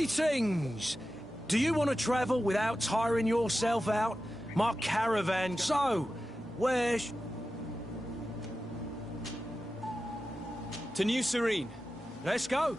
Greetings! Do you want to travel without tiring yourself out? My caravan... So, where's... To New Serene. Let's go!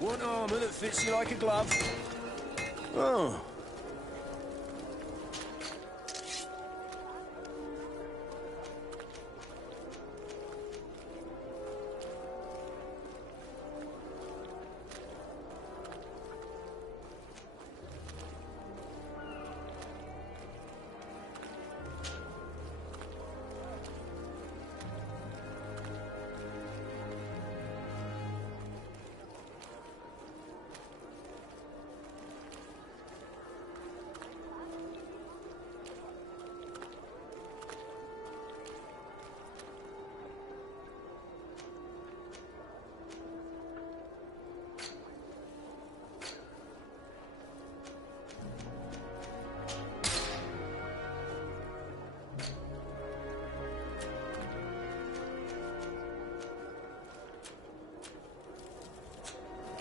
One armour that fits you like a glove. Oh.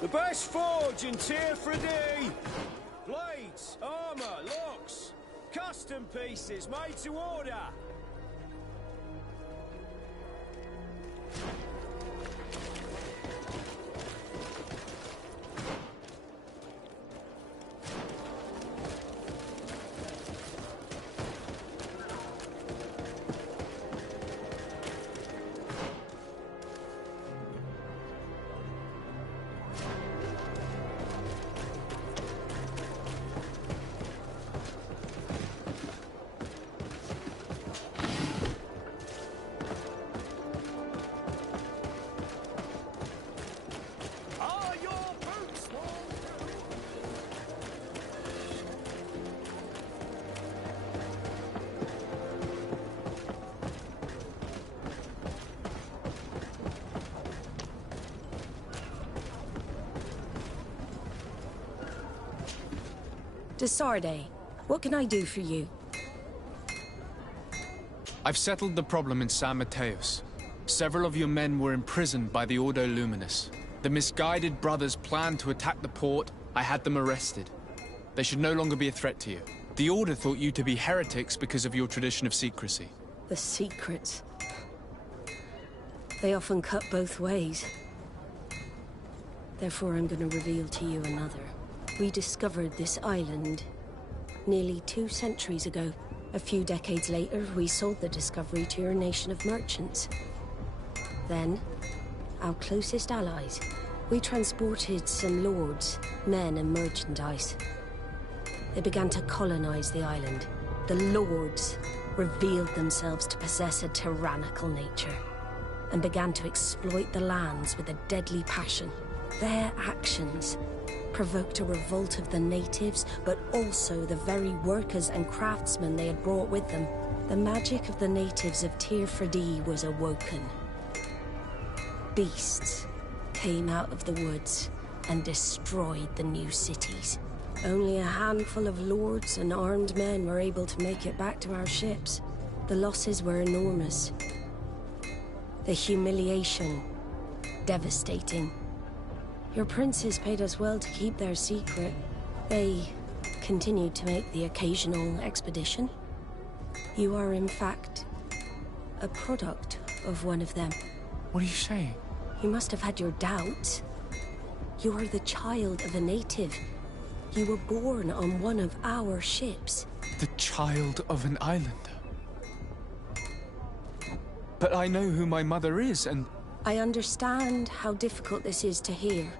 The best forge in Tier 3D! Blades, armour, locks, custom pieces made to order! Desarde, what can I do for you? I've settled the problem in San Mateos. Several of your men were imprisoned by the Ordo Luminous. The misguided brothers planned to attack the port. I had them arrested. They should no longer be a threat to you. The Order thought you to be heretics because of your tradition of secrecy. The secrets. They often cut both ways. Therefore, I'm going to reveal to you another. We discovered this island nearly 2 centuries ago. A few decades later, we sold the discovery to your nation of merchants. Then, our closest allies, we transported some lords, men and merchandise. They began to colonize the island. The lords revealed themselves to possess a tyrannical nature and began to exploit the lands with a deadly passion. Their actions provoked a revolt of the natives, but also the very workers and craftsmen they had brought with them. The magic of the natives of Tier 3D was awoken. Beasts came out of the woods and destroyed the new cities. Only a handful of lords and armed men were able to make it back to our ships. The losses were enormous. The humiliation, devastating. Your princes paid us well to keep their secret. They continued to make the occasional expedition. You are, in fact, a product of one of them. What are you saying? You must have had your doubts. You are the child of a native. You were born on one of our ships. The child of an islander. But I know who my mother is, and... I understand how difficult this is to hear.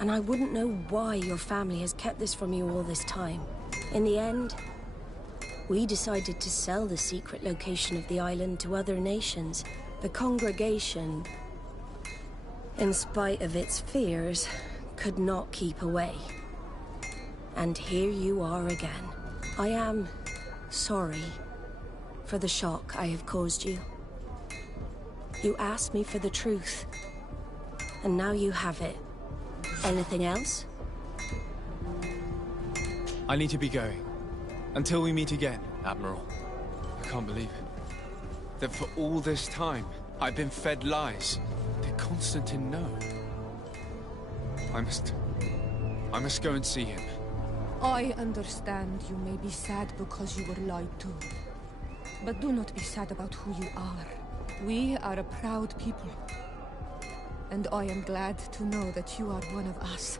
And I wouldn't know why your family has kept this from you all this time. In the end, we decided to sell the secret location of the island to other nations. The congregation, in spite of its fears, could not keep away. And here you are again. I am sorry for the shock I have caused you. You asked me for the truth, and now you have it. Anything else? I need to be going. Until we meet again, Admiral. I can't believe it. That for all this time, I've been fed lies. Did Constantine know? I must go and see him. I understand you may be sad because you were lied to. But do not be sad about who you are. We are a proud people. And I am glad to know that you are one of us.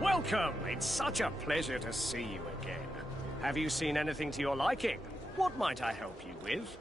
Welcome! It's such a pleasure to see you again. Have you seen anything to your liking? What might I help you with?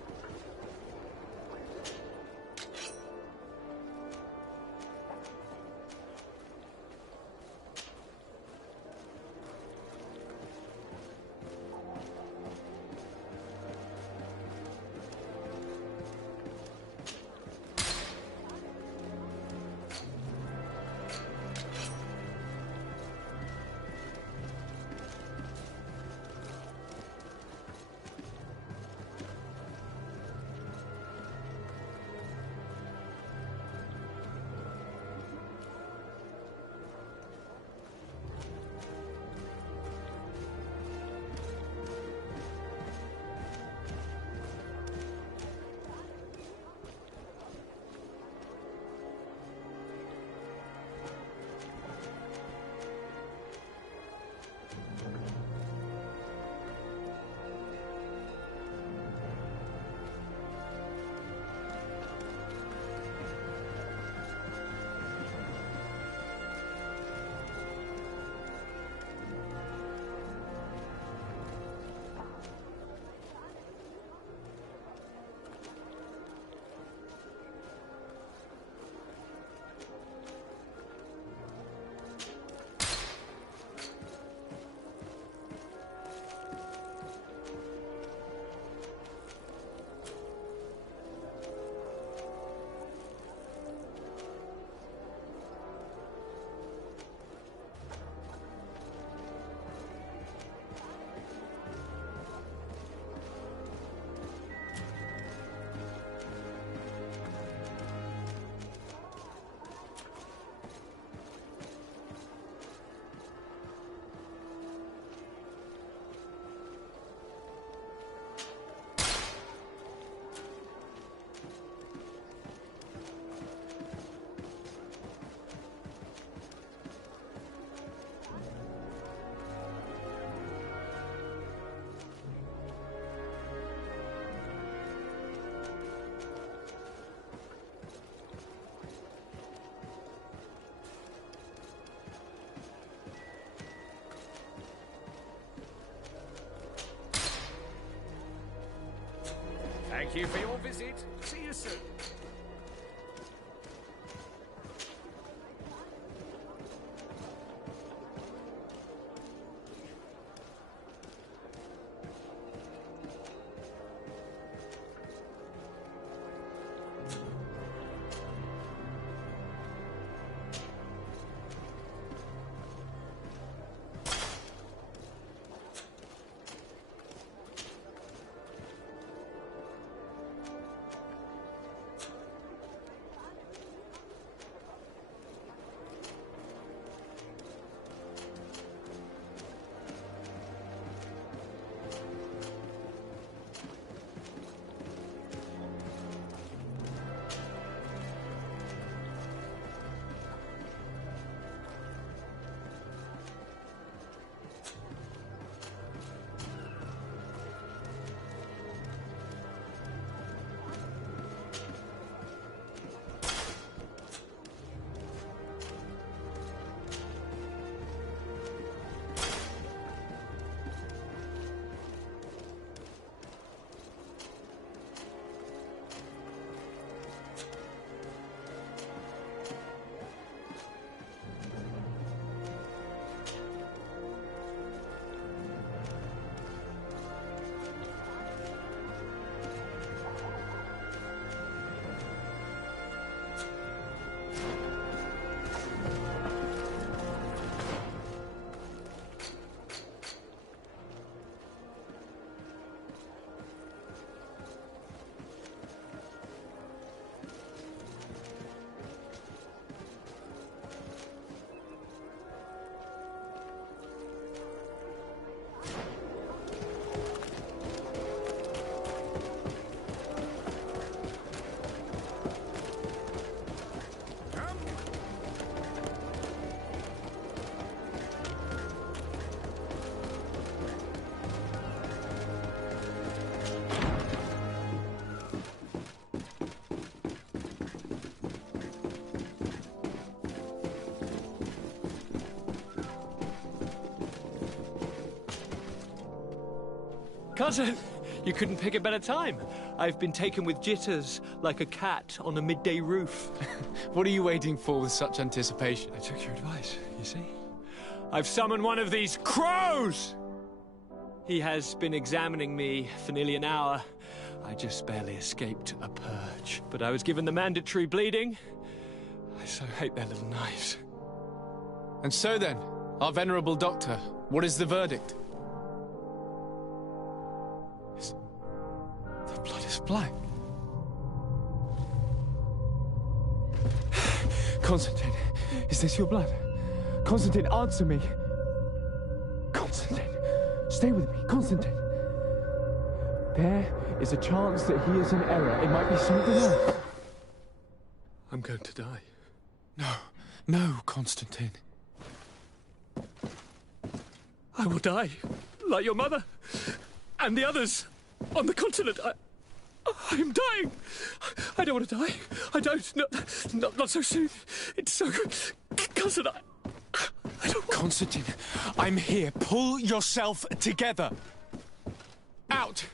Thank you for your visit. See you soon. Cousin, you couldn't pick a better time. I've been taken with jitters, like a cat on a midday roof. What are you waiting for with such anticipation? I took your advice, you see? I've summoned one of these crows! He has been examining me for nearly an hour. I just barely escaped a purge. But I was given the mandatory bleeding. I so hate their little knives. And so then, our venerable doctor, what is the verdict? The blood is black. Constantine, is this your blood? Constantine, answer me. Constantine, stay with me, Constantine. There is a chance that he is in error. It might be something else. I'm going to die. No, Constantine. I will die, like your mother, and the others on the continent. I am dying. I don't want to die. I don't. Not so soon. It's so good. Cousin, I don't want... Constantine, I'm here. Pull yourself together. Out.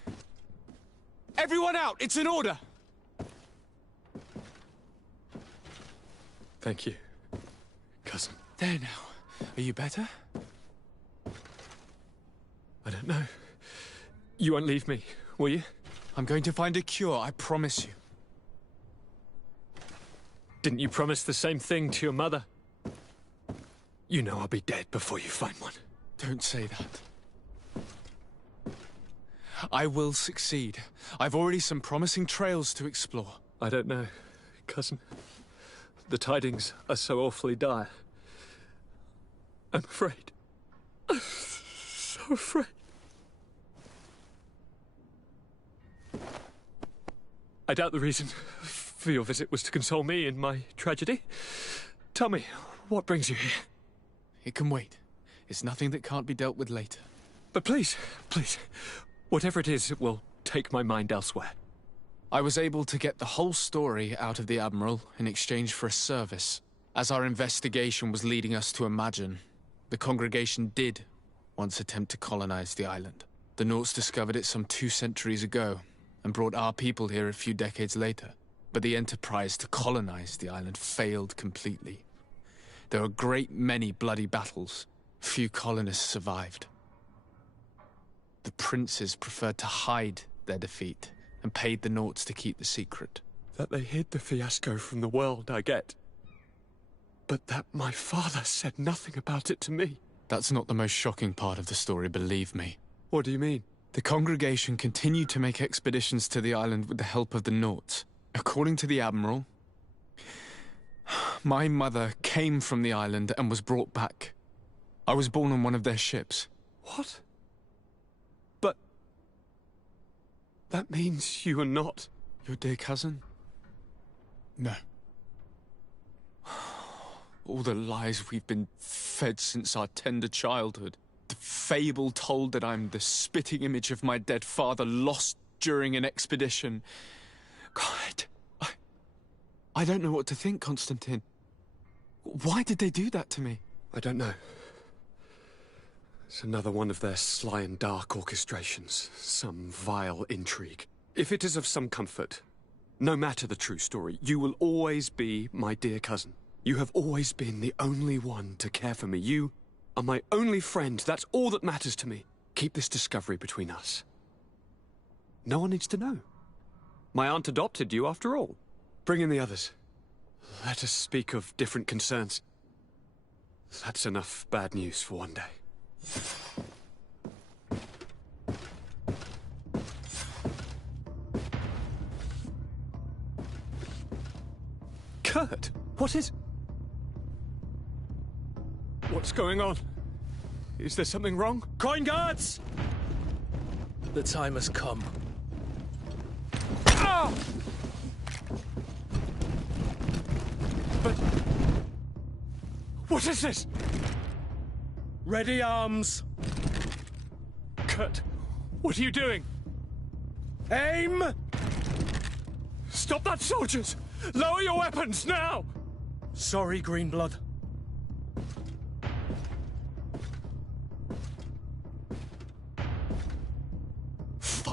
Everyone out. It's an order. Thank you, cousin. There now. Are you better? I don't know. You won't leave me, will you? I'm going to find a cure, I promise you. Didn't you promise the same thing to your mother? You know I'll be dead before you find one. Don't say that. I will succeed. I've already some promising trails to explore. I don't know, cousin. The tidings are so awfully dire. I'm afraid. I'm so afraid. I doubt the reason for your visit was to console me in my tragedy. Tell me, what brings you here? It can wait. It's nothing that can't be dealt with later. But please, whatever it is, it will take my mind elsewhere. I was able to get the whole story out of the Admiral in exchange for a service. As our investigation was leading us to imagine, the congregation did once attempt to colonize the island. The Nauts discovered it some 2 centuries ago, and brought our people here a few decades later. But the enterprise to colonize the island failed completely. There were a great many bloody battles. Few colonists survived. The princes preferred to hide their defeat, and paid the Nauts to keep the secret. That they hid the fiasco from the world, I get. But that my father said nothing about it to me. That's not the most shocking part of the story, believe me. What do you mean? The congregation continued to make expeditions to the island with the help of the Nauts. According to the Admiral, my mother came from the island and was brought back. I was born on one of their ships. What? But... that means you are not... Your dear cousin? No. All the lies we've been fed since our tender childhood. The fable told that I'm the spitting image of my dead father lost during an expedition. God, I don't know what to think, Constantine. Why did they do that to me? I don't know. It's another one of their sly and dark orchestrations. Some vile intrigue. If it is of some comfort, no matter the true story, you will always be my dear cousin. You have always been the only one to care for me. You are my only friend. That's all that matters to me. Keep this discovery between us. No one needs to know. My aunt adopted you after all. Bring in the others. Let us speak of different concerns. That's enough bad news for one day. Kurt, what is... What's going on? Is there something wrong? Coin guards! The time has come. Ah! But... what is this? Ready arms. Kurt, what are you doing? Aim! Stop that, soldiers! Lower your weapons, now! Sorry, Greenblood.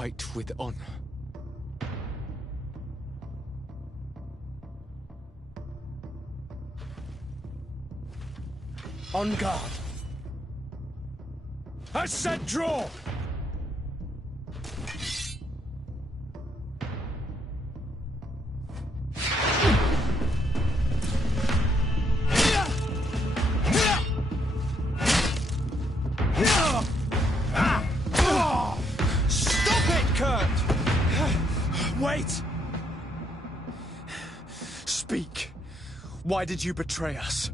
fight with honor. On guard. I said draw! Stop it, Kurt! Wait! Speak. Why did you betray us?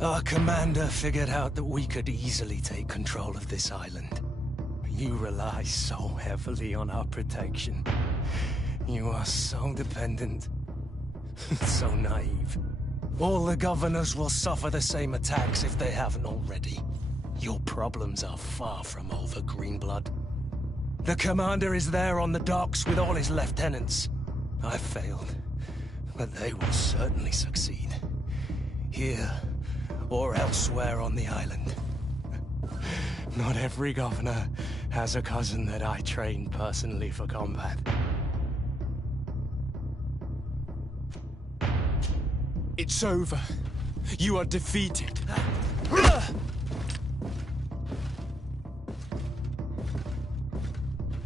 Our commander figured out that we could easily take control of this island. You rely so heavily on our protection. You are so dependent. So naive. All the governors will suffer the same attacks if they haven't already. Your problems are far from over, Greenblood. The commander is there on the docks with all his lieutenants. I failed, but they will certainly succeed. Here, or elsewhere on the island. Not every governor has a cousin that I trained personally for combat. It's over. You are defeated.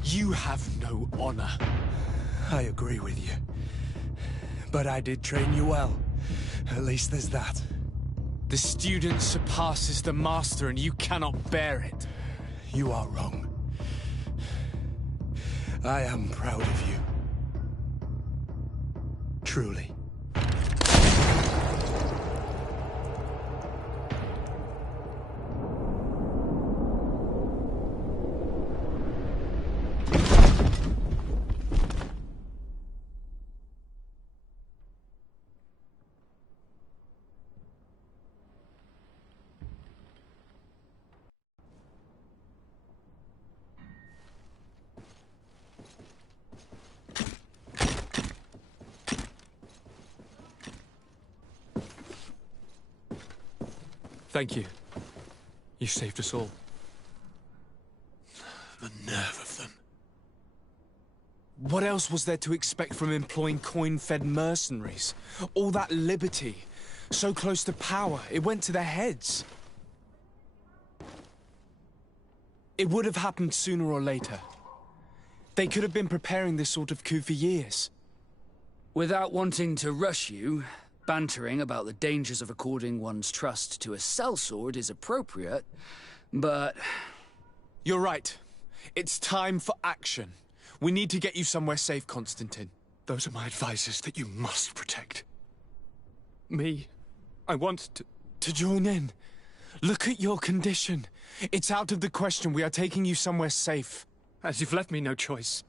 You have no honor. I agree with you. But I did train you well. At least there's that. The student surpasses the master and you cannot bear it. You are wrong. I am proud of you. Truly. Thank you. You saved us all. The nerve of them. What else was there to expect from employing coin-fed mercenaries? All that liberty, so close to power, it went to their heads. It would have happened sooner or later. They could have been preparing this sort of coup for years. Without wanting to rush you, bantering about the dangers of according one's trust to a sellsword is appropriate, but... You're right. It's time for action. We need to get you somewhere safe, Constantine. Those are my advisors that you must protect. Me? I want to... To join in. Look at your condition. It's out of the question. We are taking you somewhere safe. As you've left me no choice.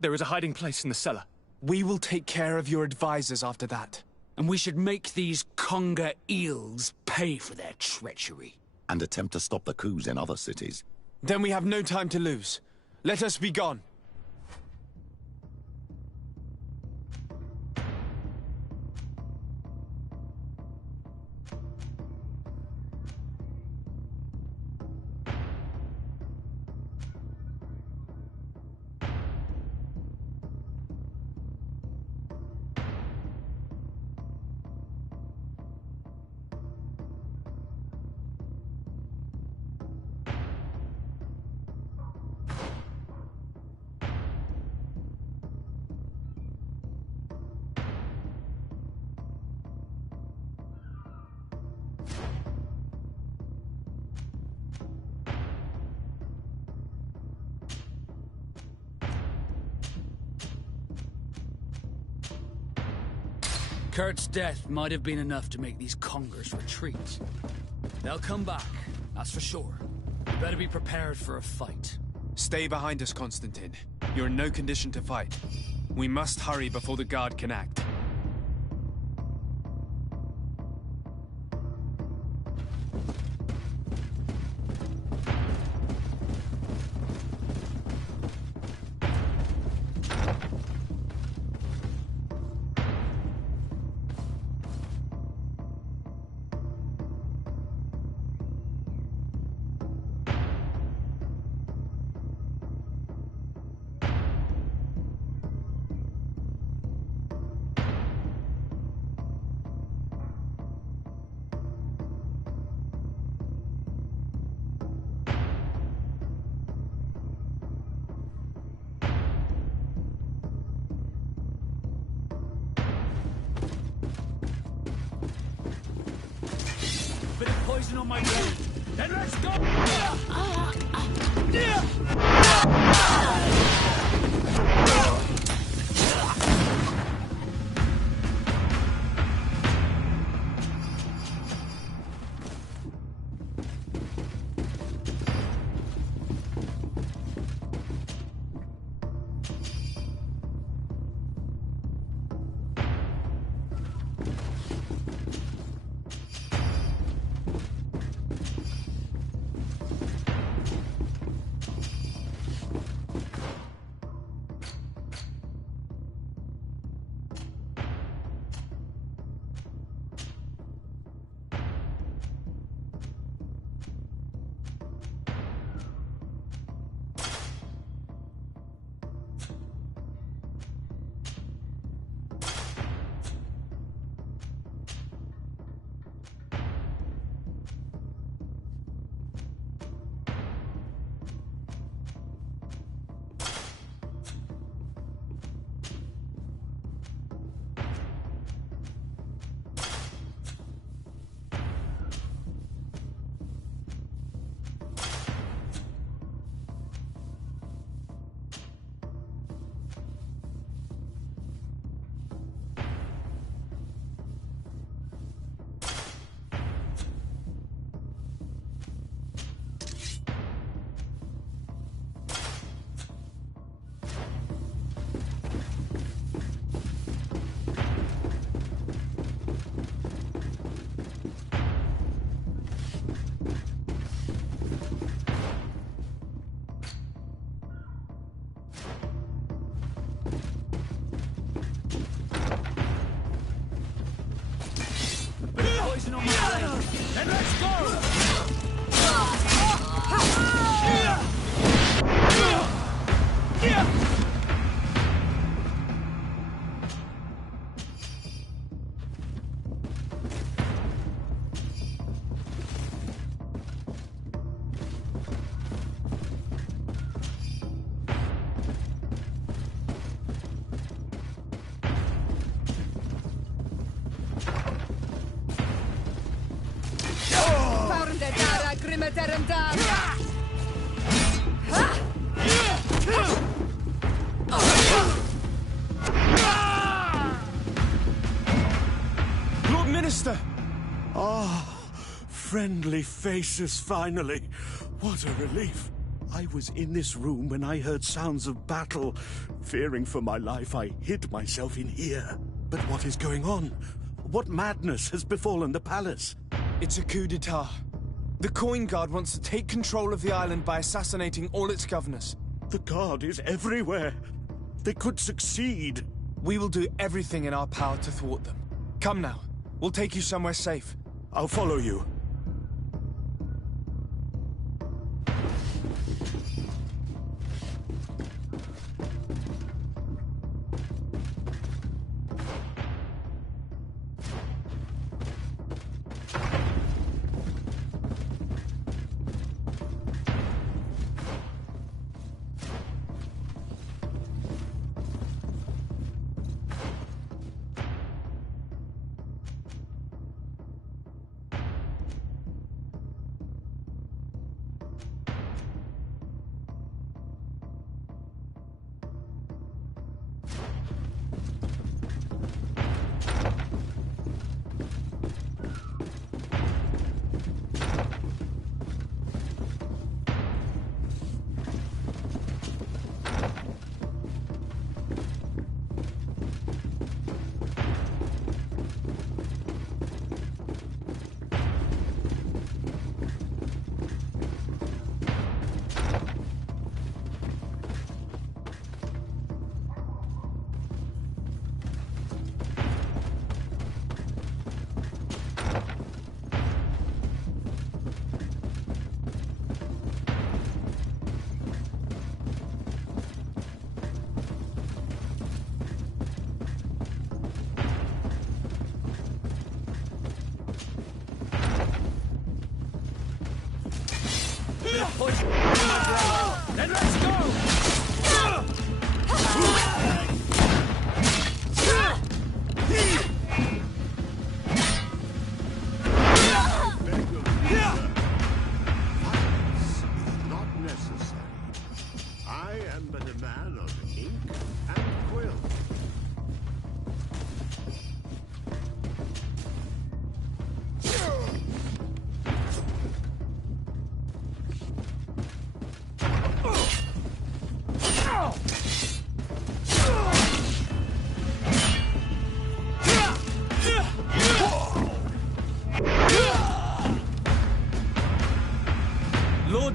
There is a hiding place in the cellar. We will take care of your advisors after that. And we should make these conger eels pay for their treachery. And attempt to stop the coups in other cities. Then we have no time to lose. Let us be gone. Kurt's death might have been enough to make these congers retreat. They'll come back, that's for sure. You better be prepared for a fight. Stay behind us, Constantine. You're in no condition to fight. We must hurry before the guard can act. bit of poison on my brain. Then let's go! Poison on my brain. Then let's go! Lord Minister! Friendly faces, finally. What a relief. I was in this room when I heard sounds of battle. Fearing for my life, I hid myself in here. But what is going on? What madness has befallen the palace? It's a coup d'etat. The Coin Guard wants to take control of the island by assassinating all its governors. The Guard is everywhere. They could succeed. We will do everything in our power to thwart them. Come now. We'll take you somewhere safe. I'll follow you.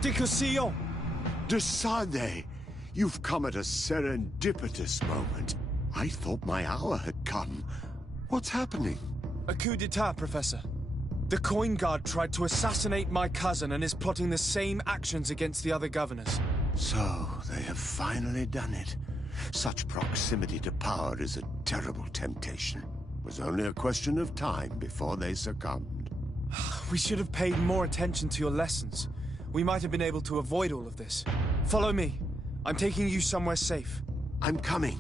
discussion. Desade, you've come at a serendipitous moment. I thought my hour had come. What's happening? A coup d'etat, Professor. The Coin Guard tried to assassinate my cousin and is plotting the same actions against the other governors. So, they have finally done it. Such proximity to power is a terrible temptation. It was only a question of time before they succumbed. We should have paid more attention to your lessons. We might have been able to avoid all of this. Follow me. I'm taking you somewhere safe. I'm coming.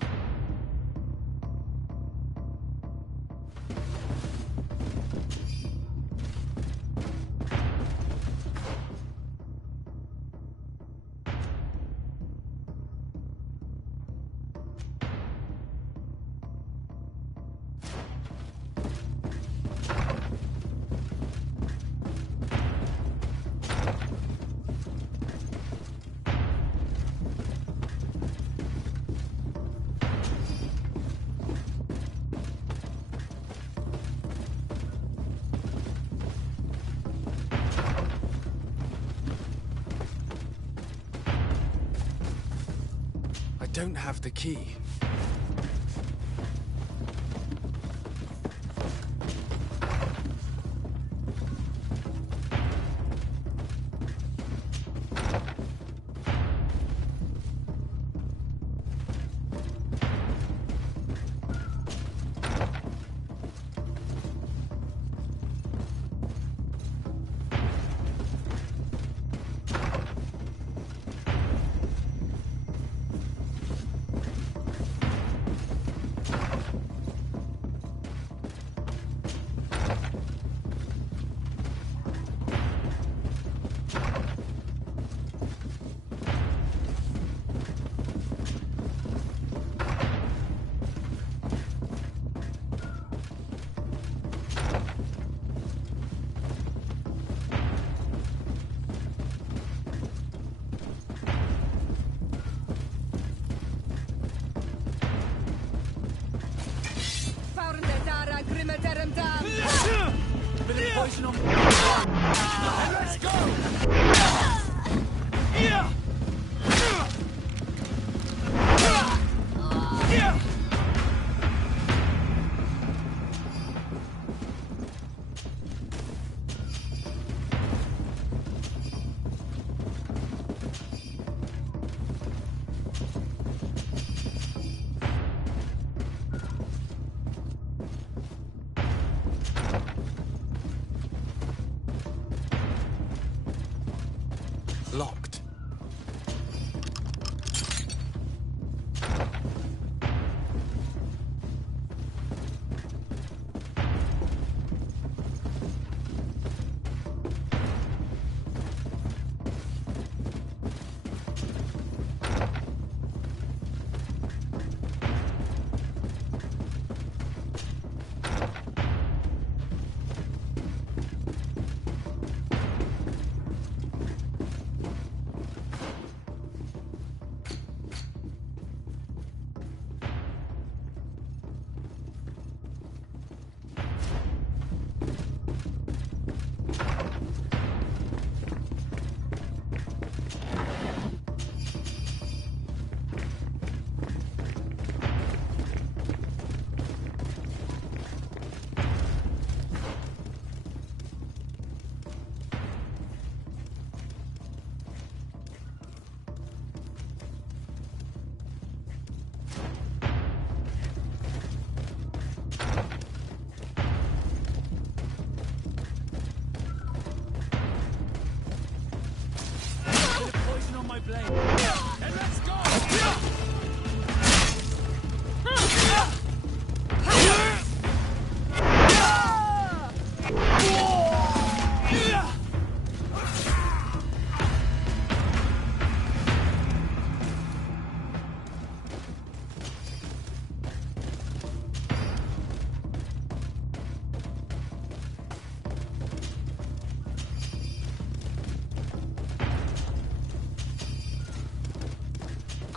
I don't have the key. Let's go! Locked.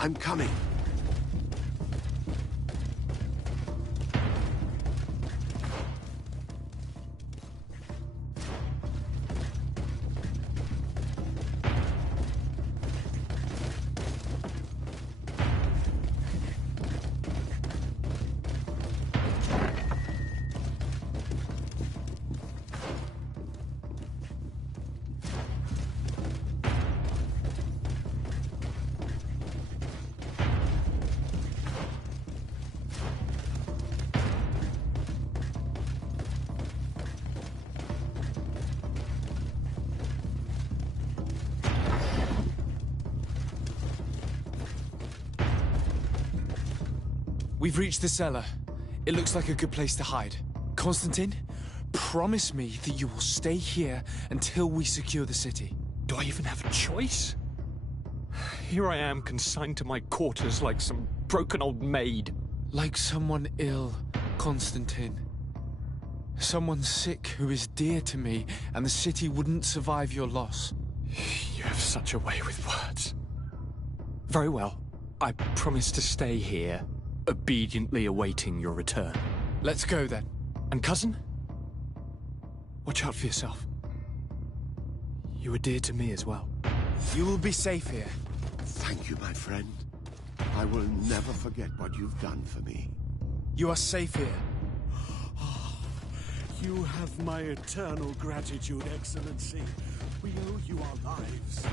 I'm coming. We've reached the cellar. It looks like a good place to hide. Constantine, promise me that you will stay here until we secure the city. Do I even have a choice? Here I am, consigned to my quarters like some broken old maid. Like someone ill, Constantine. Someone sick who is dear to me, and the city wouldn't survive your loss. You have such a way with words. Very well. I promise to stay here, obediently awaiting your return. Let's go then. And cousin? Watch out for yourself. You are dear to me as well. You will be safe here. Thank you, my friend. I will never forget what you've done for me. You are safe here. You have my eternal gratitude, Excellency. We owe you our lives.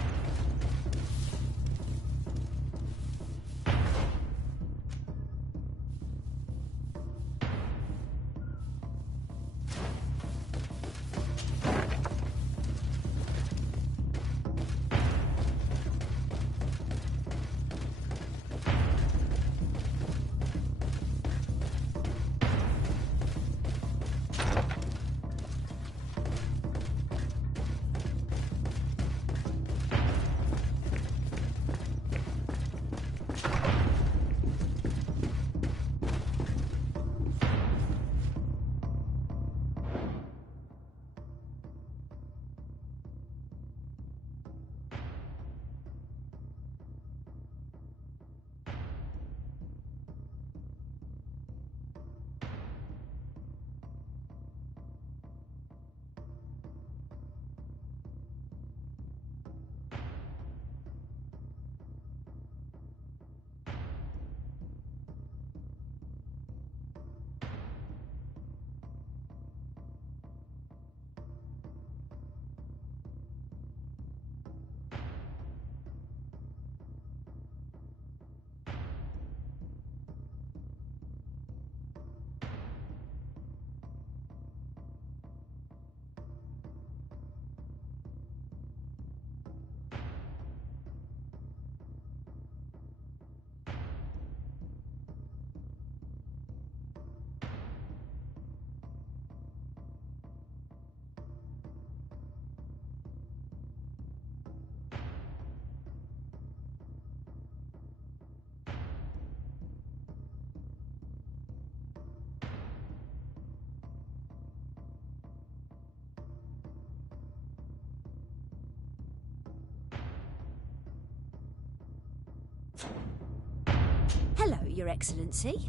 Hello, Your Excellency.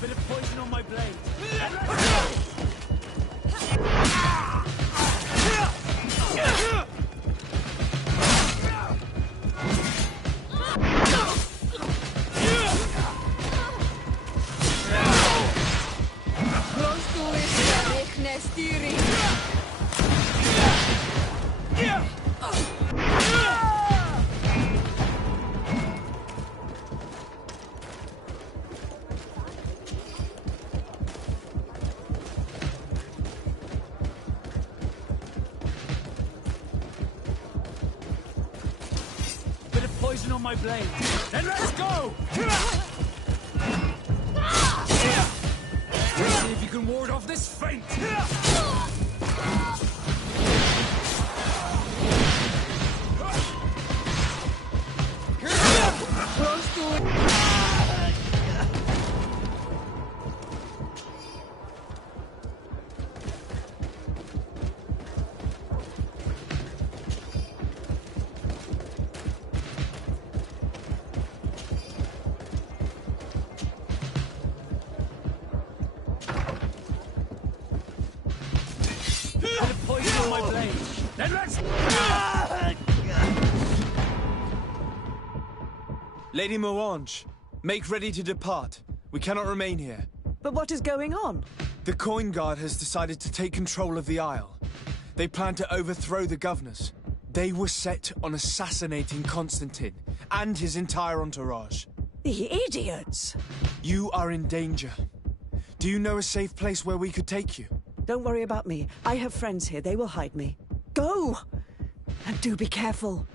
Bit of poison on my blade. Bit of poison on my blade. Then let's go! Let's see if you can ward off this feint. Close to it. Poison on my blade. Then let's... Lady Moange, make ready to depart. We cannot remain here. But what is going on? The Coin Guard has decided to take control of the Isle. They plan to overthrow the governors. They were set on assassinating Constantine and his entire entourage. The idiots! You are in danger. Do you know a safe place where we could take you? Don't worry about me. I have friends here. They will hide me. Go! And do be careful.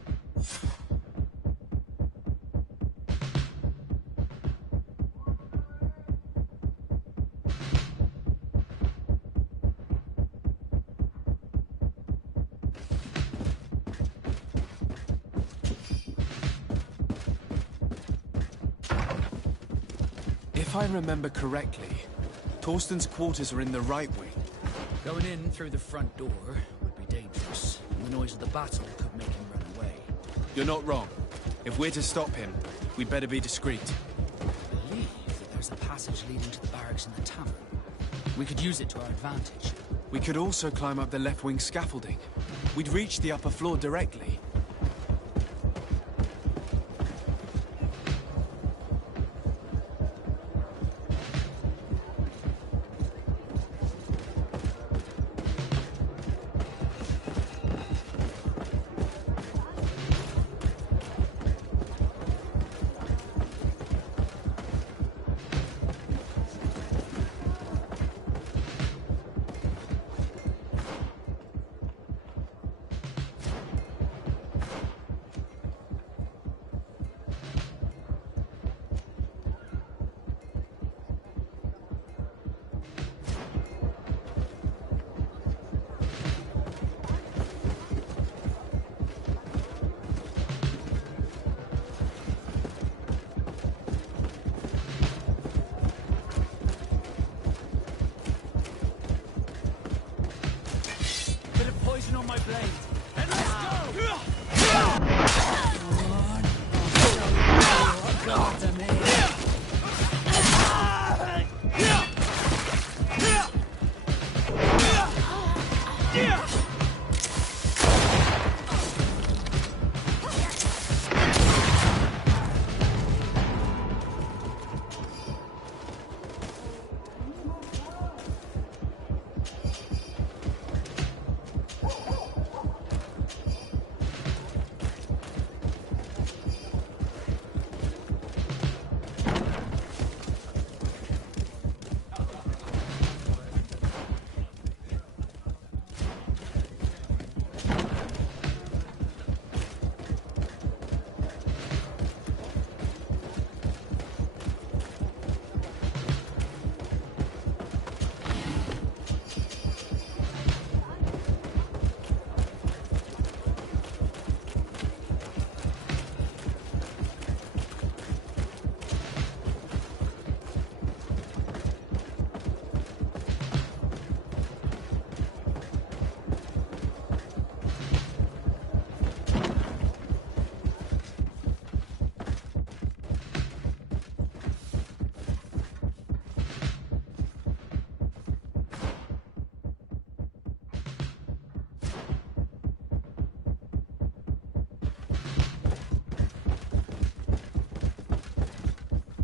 If I remember correctly, Torsten's quarters are in the right wing. Going in through the front door would be dangerous, and the noise of the battle could make him run away. You're not wrong. If we're to stop him, we'd better be discreet. I believe that there's a passage leading to the barracks in the tavern. We could use it to our advantage. We could also climb up the left wing scaffolding. We'd reach the upper floor directly. On my blade. And let's go! God, damn it.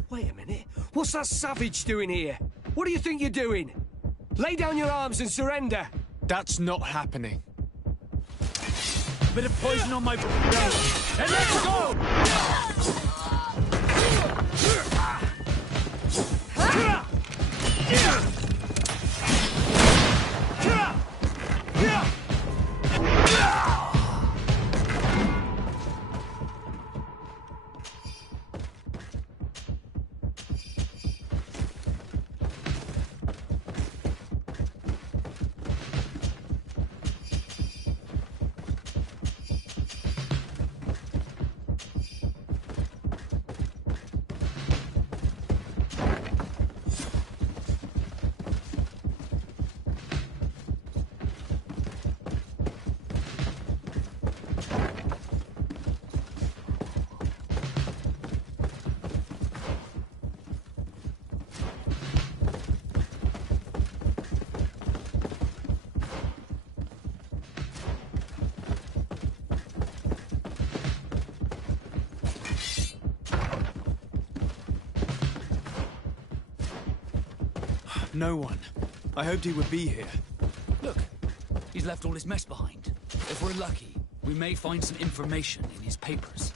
Wait a minute. What's that savage doing here? What do you think you're doing? Lay down your arms and surrender. That's not happening. Bit of poison on my brain. And let's go! No one. I hoped he would be here. Look, he's left all his mess behind. If we're lucky, we may find some information in his papers.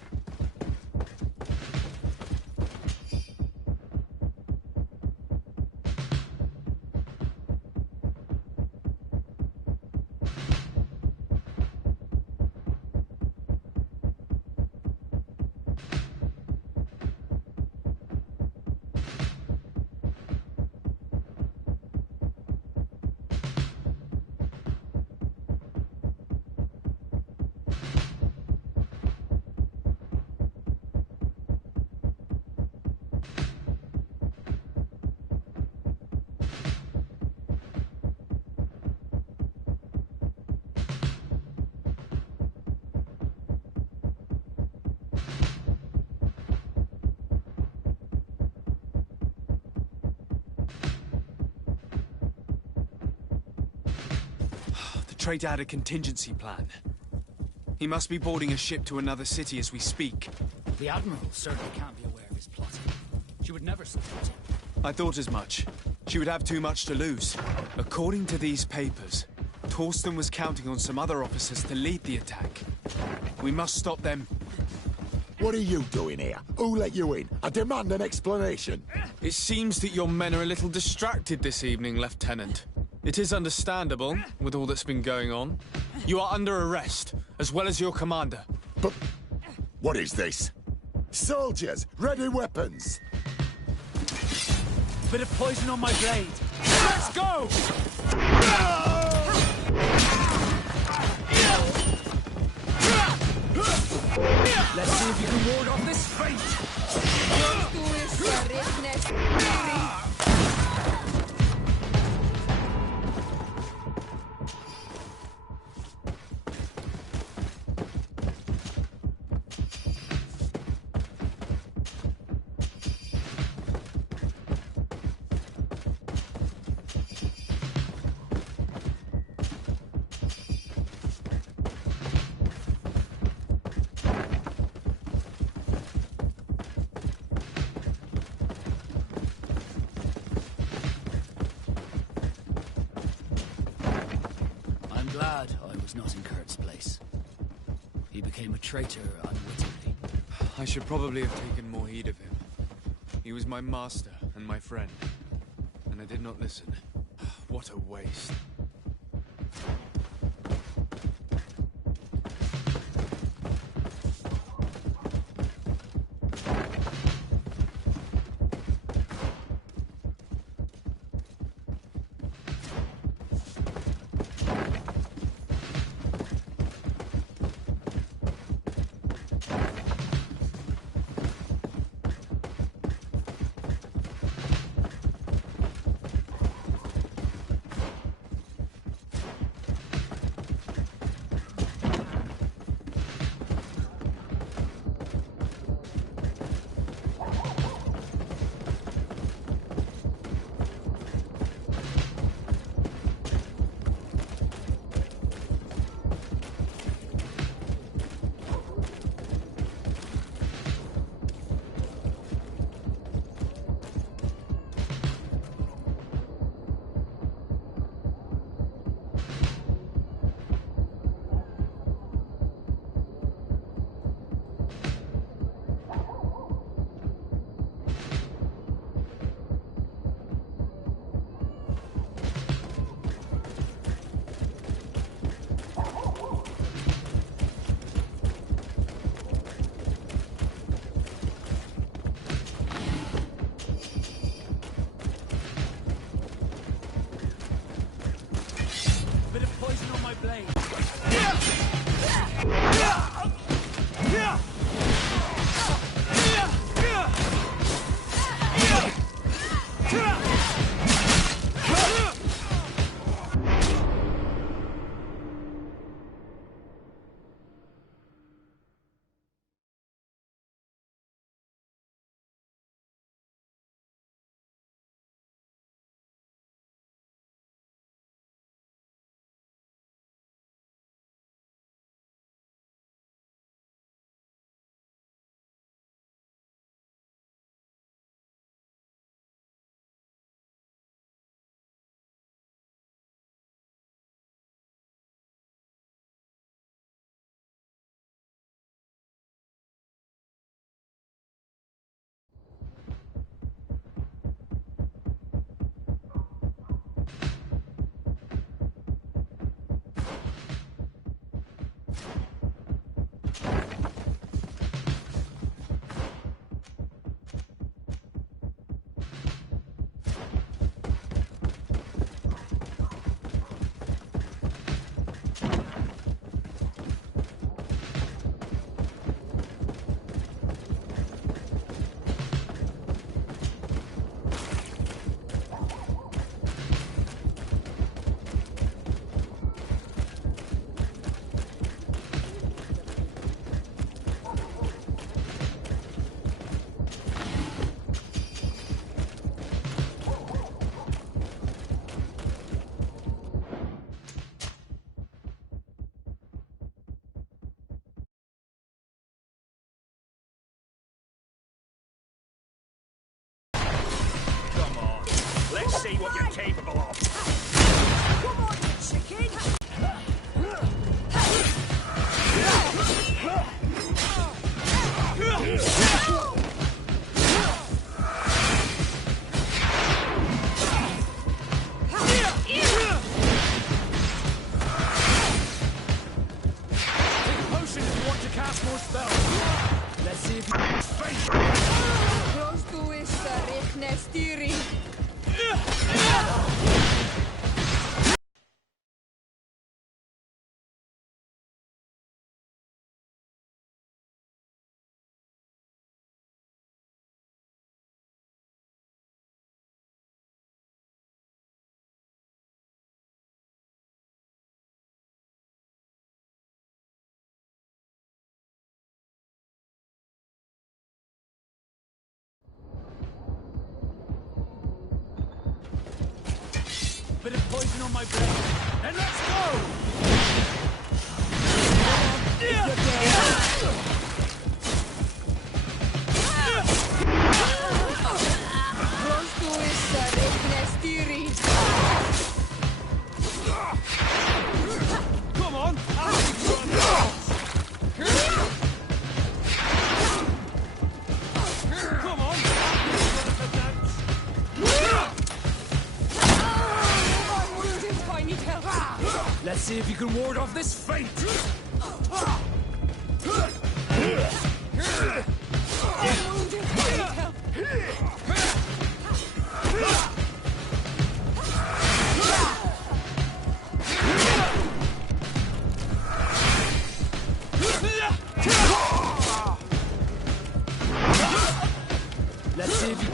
traitor had a contingency plan. He must be boarding a ship to another city as we speak. The Admiral certainly can't be aware of his plotting. She would never support him. I thought as much. She would have too much to lose. According to these papers, Torsten was counting on some other officers to lead the attack. We must stop them. What are you doing here? Who let you in? I demand an explanation. It seems that your men are a little distracted this evening, Lieutenant. It is understandable, with all that's been going on. You are under arrest, as well as your commander. But what is this? Soldiers, ready weapons! Bit of poison on my blade. Let's go! Let's see if you can ward off this fate! I'm glad I was not in Kurt's place. He became a traitor unwittingly. I should probably have taken more heed of him. He was my master and my friend, and I did not listen. What a waste. see what you're capable of. Come on, you chicken! More spells. Let's see if you can face. Close to Richnestiri. Bit of poison on my blade, and let's go! Close to Richnestiri. Come on! Come on! Let's see if you can ward off this fate! Let's see if you...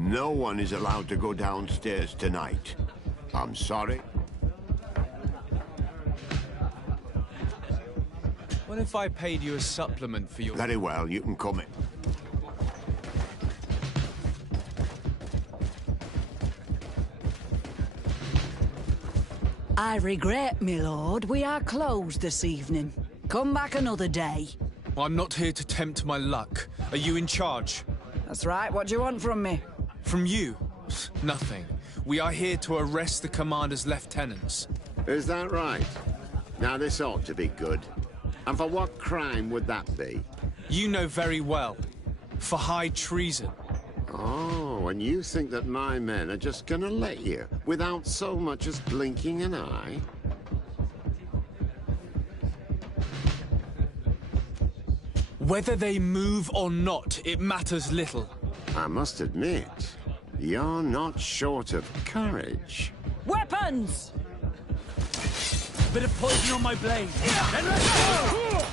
No one is allowed to go downstairs tonight. I'm sorry. What if I paid you a supplement for your... Very well, you can come in. I regret, my lord, we are closed this evening. Come back another day. I'm not here to tempt my luck. Are you in charge? That's right, what do you want from me? From you? Nothing. We are here to arrest the commander's lieutenants. Is that right? Now this ought to be good. And for what crime would that be? You know very well. For high treason. Oh, and you think that my men are just gonna let you, without so much as blinking an eye? Whether they move or not, it matters little. I must admit, you're not short of courage. Weapons! Bit of poison on my blade, and let's go!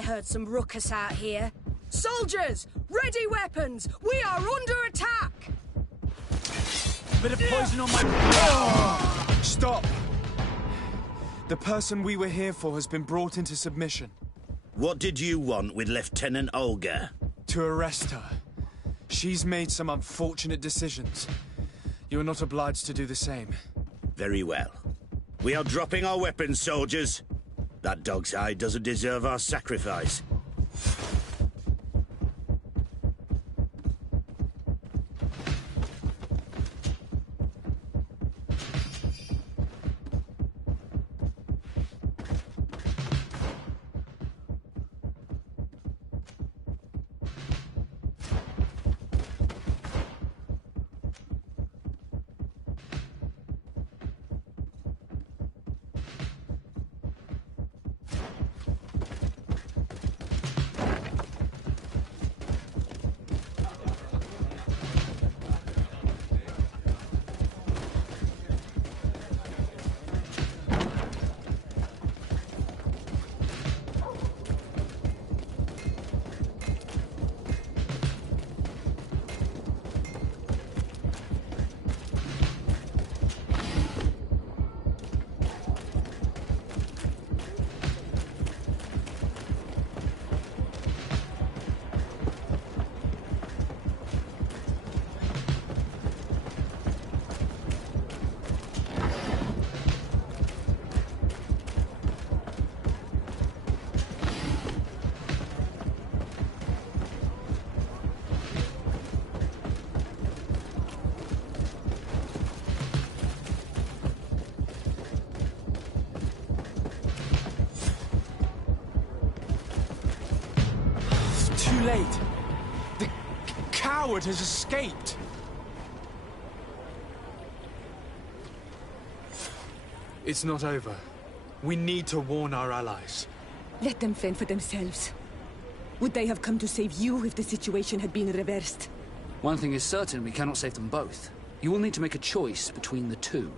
I heard some ruckus out here. Soldiers, ready weapons! We are under attack! Bit of poison on my... Stop! The person we were here for has been brought into submission. What did you want with Lieutenant Olga? To arrest her. She's made some unfortunate decisions. You are not obliged to do the same. Very well. We are dropping our weapons, soldiers. That dog's hide doesn't deserve our sacrifice. Too late. The coward has escaped. It's not over. We need to warn our allies. Let them fend for themselves. Would they have come to save you if the situation had been reversed? One thing is certain, we cannot save them both. You will need to make a choice between the two.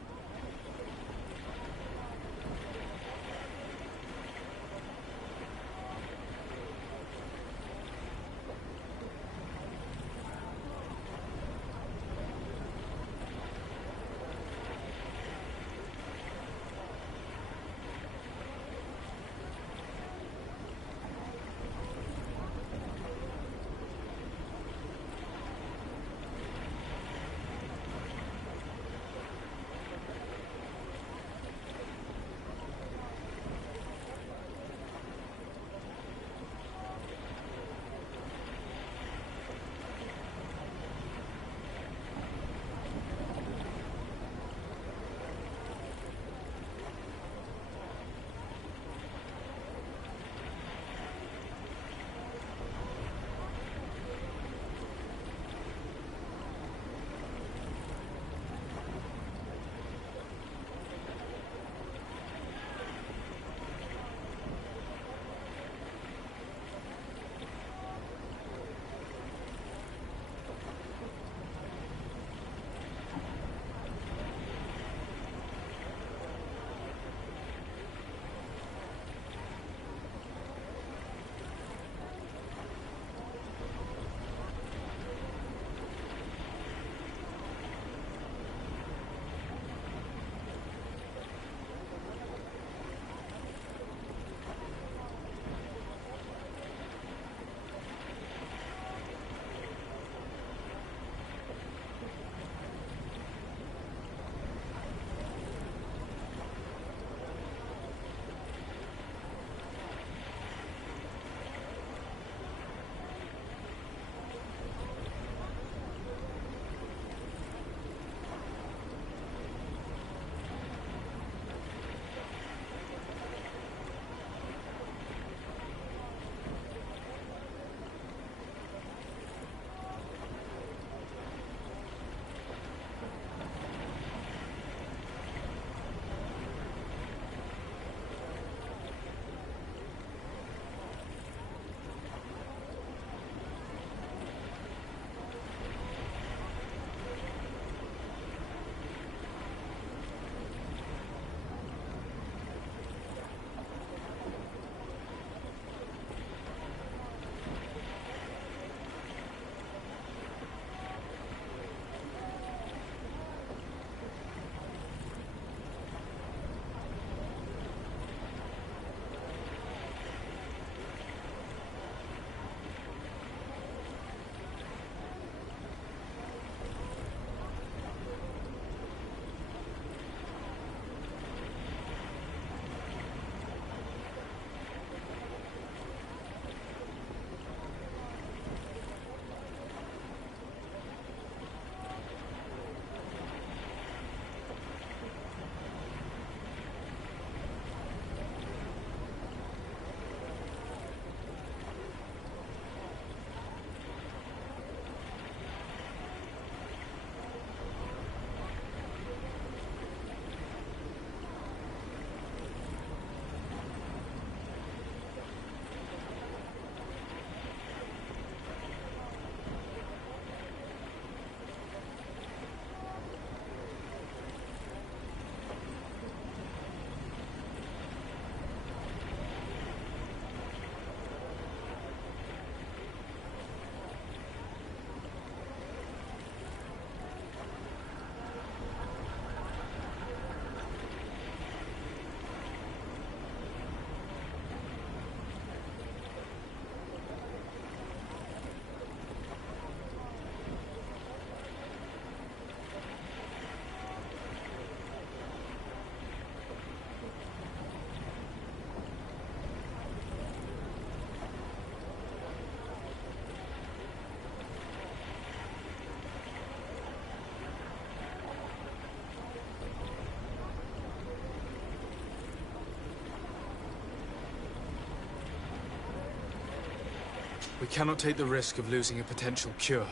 We cannot take the risk of losing a potential cure.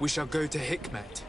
We shall go to Hikmet.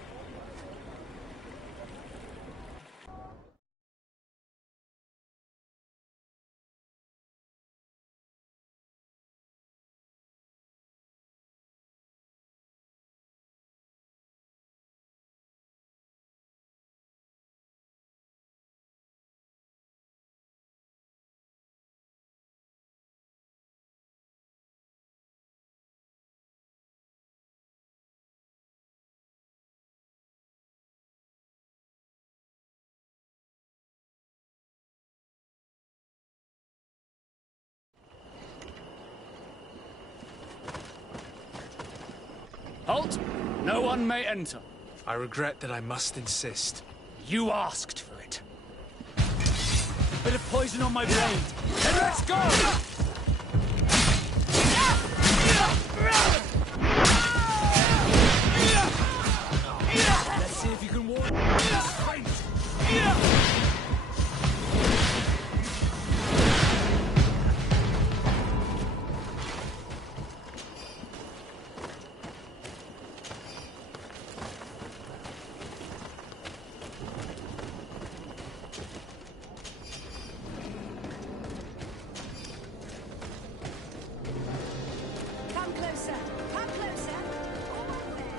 Halt! No one may enter. I regret that I must insist. You asked for it. Bit of poison on my blade. Then let's go! Let's see if you can warn Come closer. Come closer. Almost there.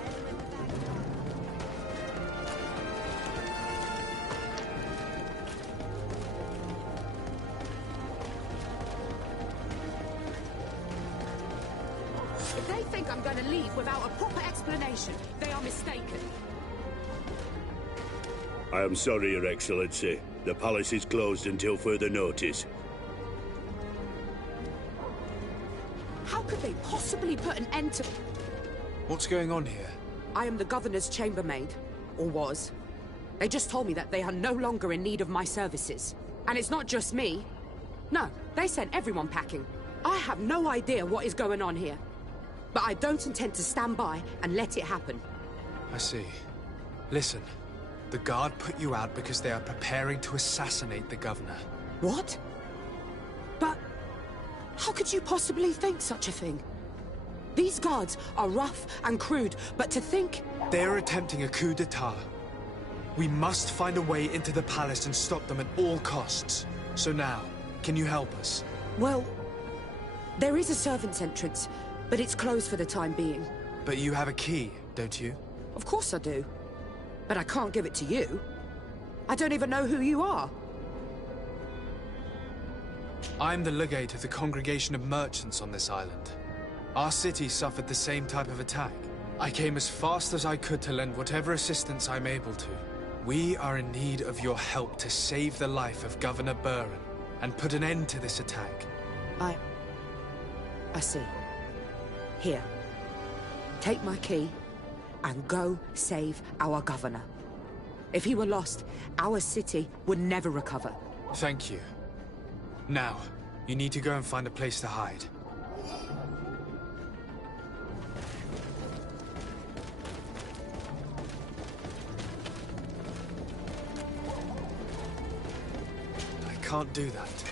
If they think I'm going to leave without a proper explanation, they are mistaken. I am sorry, Your Excellency. The palace is closed until further notice. How could they possibly put an end to... What's going on here? I am the governor's chambermaid, or was. They just told me that they are no longer in need of my services. And it's not just me. No, they sent everyone packing. I have no idea what is going on here. But I don't intend to stand by and let it happen. I see. Listen, the guard put you out because they are preparing to assassinate the governor. What? But how could you possibly think such a thing? These guards are rough and crude, but to think... They are attempting a coup d'etat. We must find a way into the palace and stop them at all costs. So now, can you help us? Well, there is a servant's entrance, but it's closed for the time being. But you have a key, don't you? Of course I do. But I can't give it to you. I don't even know who you are. I'm the legate of the congregation of merchants on this island. Our city suffered the same type of attack. I came as fast as I could to lend whatever assistance I'm able to. We are in need of your help to save the life of Governor Buren and put an end to this attack. I see. Here. Take my key and go save our governor. If he were lost, our city would never recover. Thank you. Now, you need to go and find a place to hide. I can't do that.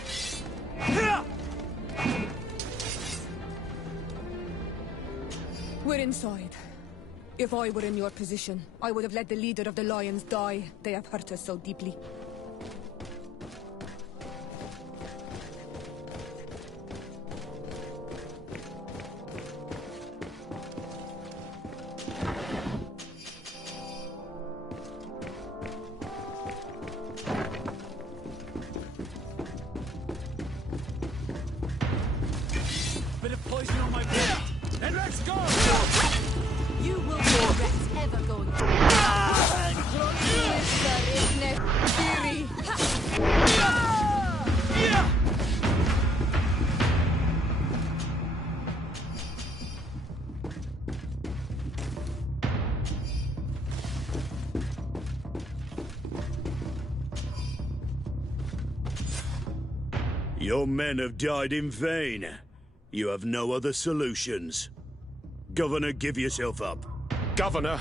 We're inside. If I were in your position, I would have let the leader of the Lions die. They have hurt us so deeply. Bit of poison on my blade. Then let's go! You will regret ever going Your men have died in vain. You have no other solutions. Governor, give yourself up. Governor,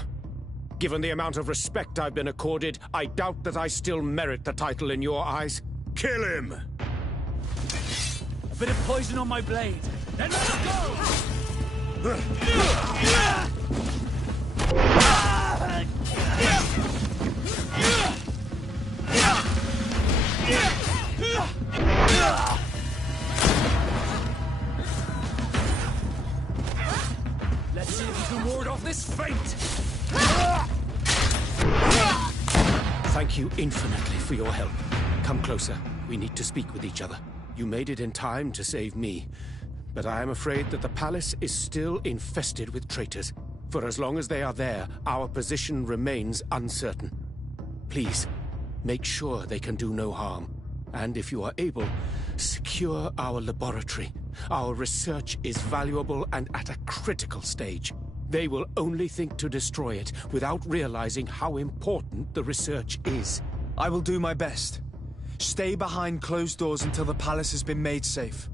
given the amount of respect I've been accorded, I doubt that I still merit the title in your eyes. Kill him! A bit of poison on my blade. Then let's go! Let's see if you can ward off this fate! Thank you infinitely for your help. Come closer. We need to speak with each other. You made it in time to save me, but I am afraid that the palace is still infested with traitors. For as long as they are there, our position remains uncertain. Please, make sure they can do no harm. And if you are able, secure our laboratory. Our research is valuable and at a critical stage. They will only think to destroy it without realizing how important the research is. I will do my best. Stay behind closed doors until the palace has been made safe.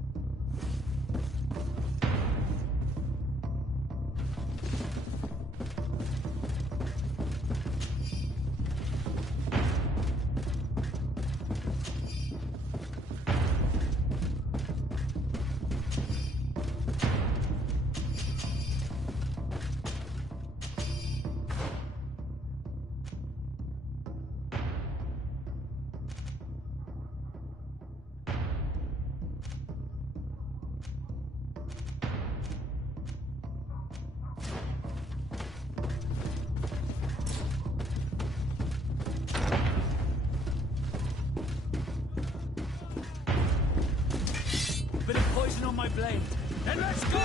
Bit of poison on my blade. And let's go!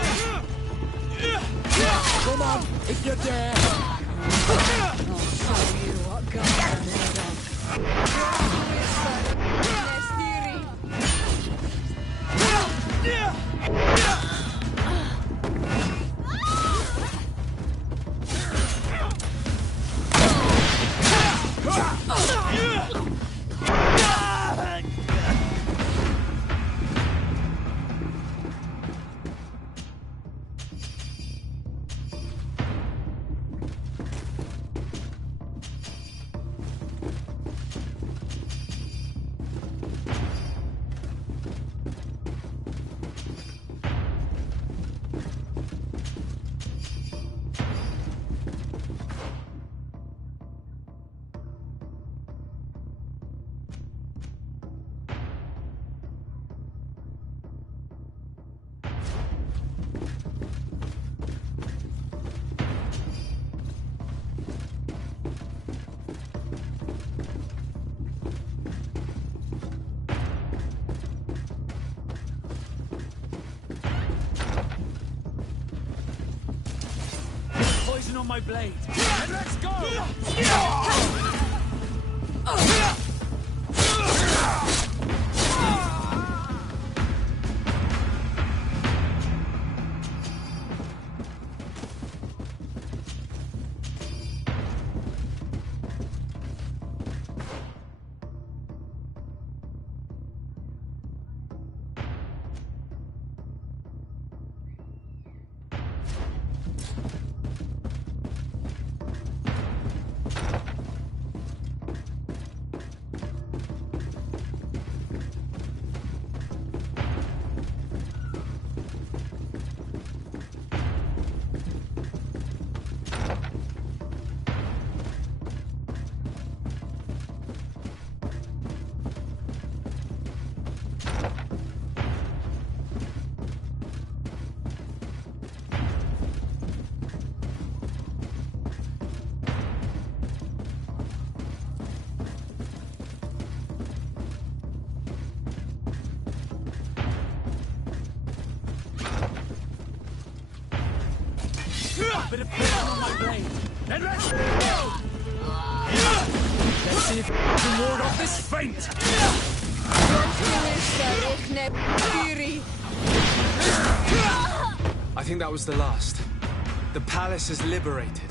Come on, if you dare! I'll show you what God are made of. Poison on my blade. And let's go! Bit of poison on my blade. And let's go! Let's see if we can ward off this feint! I think that was the last. The palace is liberated.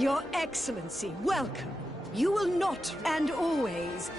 Your Excellency, welcome. You will not, and always,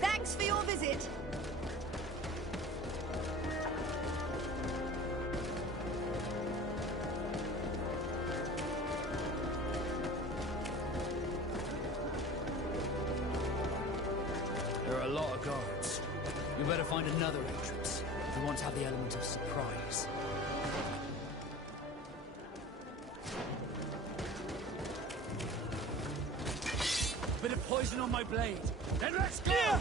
Thanks for your visit. There are a lot of guards. We better find another entrance. We want to have the element of surprise. Bit of poison on my blade. Then let's go!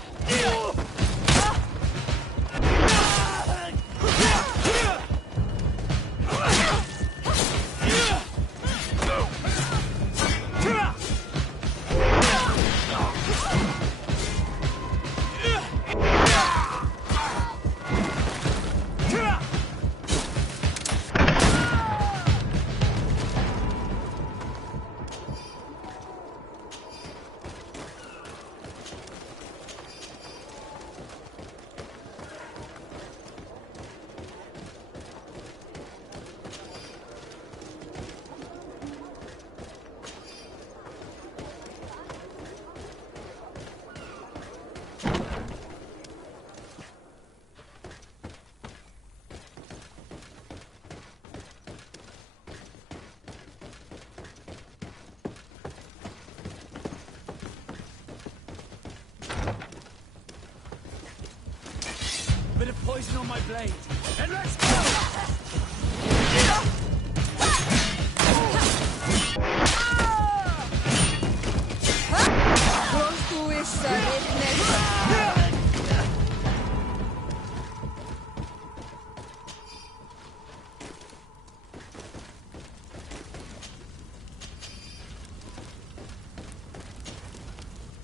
Bit of poison on my blade. And let's go!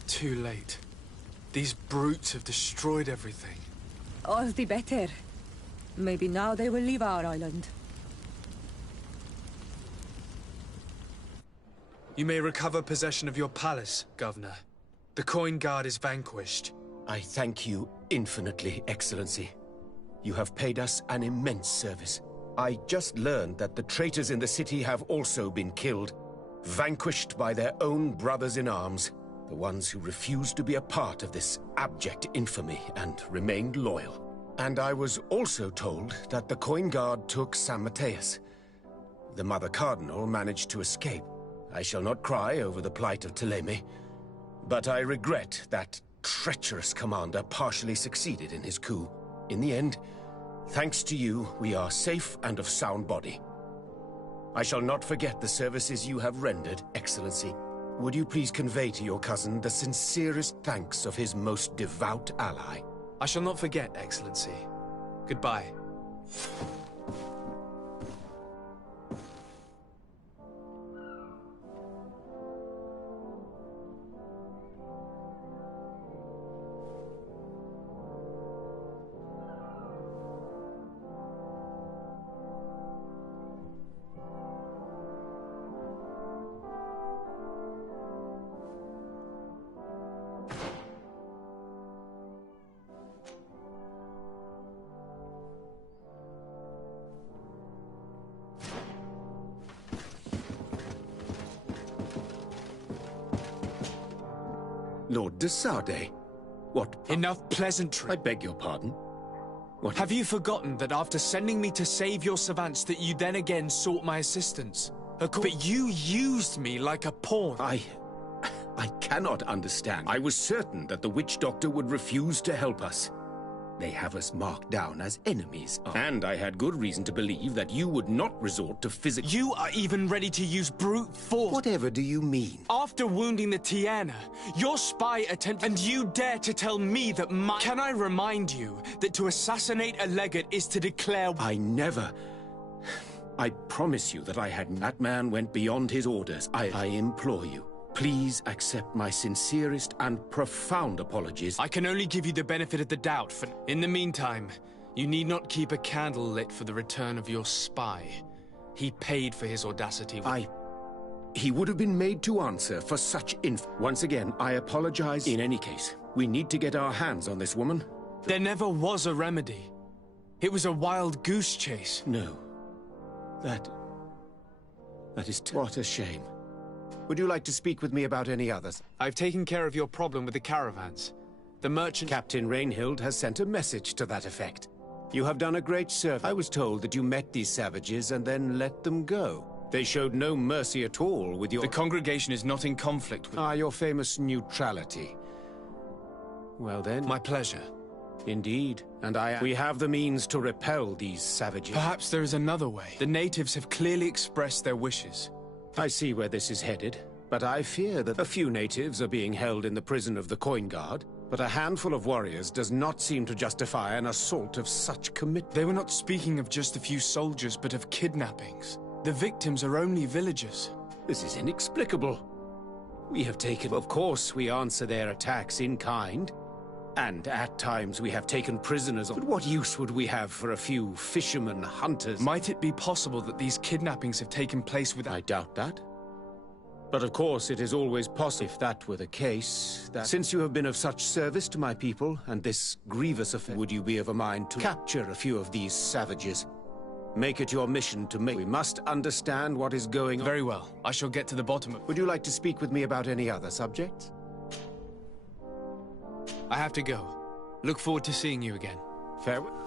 Too late. These brutes have destroyed everything. All the better. Maybe now they will leave our island. You may recover possession of your palace, Governor. The Coin Guard is vanquished. I thank you infinitely, Excellency. You have paid us an immense service. I just learned that the traitors in the city have also been killed, vanquished by their own brothers in arms, the ones who refused to be a part of this abject infamy and remained loyal. And I was also told that the Coin Guard took San Mateus. The Mother Cardinal managed to escape. I shall not cry over the plight of Thélème, but I regret that treacherous commander partially succeeded in his coup. In the end, thanks to you, we are safe and of sound body. I shall not forget the services you have rendered, Excellency. Would you please convey to your cousin the sincerest thanks of his most devout ally? I shall not forget, Excellency. Goodbye. Lord de Sade. What? Enough pleasantry. I beg your pardon? What? Have you forgotten that after sending me to save your savants that you then again sought my assistance? But you used me like a pawn. I cannot understand. I was certain that the witch doctor would refuse to help us. They have us marked down as enemies. And I had good reason to believe that you would not resort to physical... You are even ready to use brute force. Whatever do you mean? After wounding the Tiana, your spy attempted... And you dare to tell me that my... Can I remind you that to assassinate a legate is to declare... I never... I promise you that I hadn't. That man went beyond his orders. I implore you. Please accept my sincerest and profound apologies. I can only give you the benefit of the doubt, for... In the meantime, you need not keep a candle lit for the return of your spy. He paid for his audacity. He would have been made to answer for such Once again, I apologize. In any case, we need to get our hands on this woman. There never was a remedy. It was a wild goose chase. No. That is... What a shame. Would you like to speak with me about any others? I've taken care of your problem with the caravans. The merchant... Captain Rainhild has sent a message to that effect. You have done a great service. I was told that you met these savages and then let them go. They showed no mercy at all with your... The congregation is not in conflict with... your famous neutrality. Well then... My pleasure. Indeed, and we have the means to repel these savages. Perhaps there is another way. The natives have clearly expressed their wishes. I see where this is headed, but I fear that a few natives are being held in the prison of the Coin Guard, but a handful of warriors does not seem to justify an assault of such commitment. They were not speaking of just a few soldiers, but of kidnappings. The victims are only villagers. This is inexplicable. We have taken... Of course, we answer their attacks in kind. And at times we have taken prisoners. But what use would we have for a few fishermen, hunters? Might it be possible that these kidnappings have taken place with... I doubt that. But of course it is always possible, if that were the case, that... Since you have been of such service to my people, and this grievous affair, would you be of a mind to capture a few of these savages? Make it your mission to make... We must understand what is going on. Very well. I shall get to the bottom of... Would you like to speak with me about any other subjects? I have to go. Look forward to seeing you again. Farewell.